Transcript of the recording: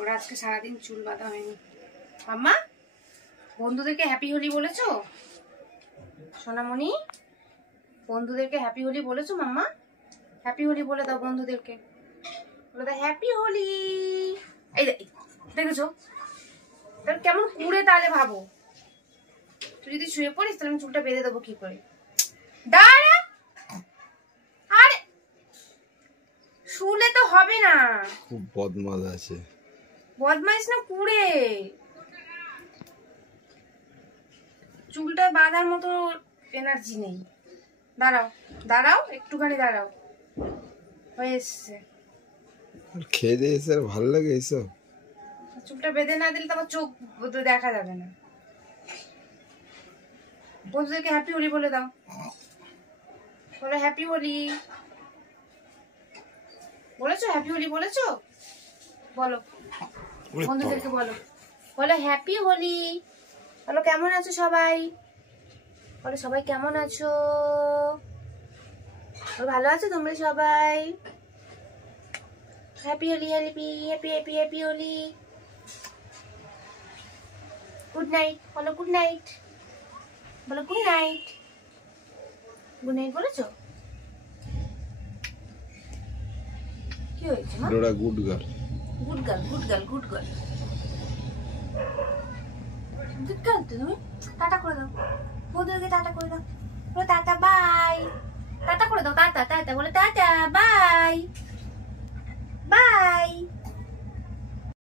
ওরা আজকে সারাদিন চুল বাঁধা হয়নি। মাম্মা বন্ধুদেরকে হ্যাপি হোলি বলেছো? সোনামণি বন্ধুদেরকে হ্যাপি হোলি বলেছো? মাম্মা হ্যাপি হোলি বলে দাও বন্ধুদেরকে, বলে দাও হ্যাপি হোলি। এই দেখেছো কেমন কুড়ে, তাহলে ভাবো তুই যদি শুয়ে পড়িস তাহলে আমি চুলটা বেঁধে দেবো কি করে। দাঁড়া, আরে শুলে তো হবে না, খুব বদমাশ আছে। বদমাইশ না কুড়ে, চুলটা বাঁধার মতো এনার্জি নেই। দাঁড়াও দাঁড়াও একটুখানি দাঁড়াও, হয়ে এসছে। খেয়ে দিয়ে এসে আর ভালো লাগে এইসব? চুলটা বেঁধে না দিলে তো আমার চোখ দেখা যাবে না। বন্ধুদেরকে হ্যাপি হোলি বলে দাও, বলো হ্যাপি হোলি। বলেছো হ্যাপি হোলি বলেছো? বলো বন্ধুদেরকে, বলো বলো হ্যাপি হোলি। বলো কেমন আছো সবাই, বলো সবাই কেমন আছো, ভালো আছো তোমরা সবাই? Happy Holi happy happy happy happy Holi. Good night বলো, গুড নাইট বলো, গুড নাইট। গুড নাইট বলেছো? কি হয়েছে মা? Dora good girl, good girl good girl good girl good girl. তুমি টাটা করে দাও বন্ধুদেরকে, টাটা করে দাও, বলো টাটা বাই। টাটা করে দাও, টাটা টাটা বলে টাটা বাই বাই।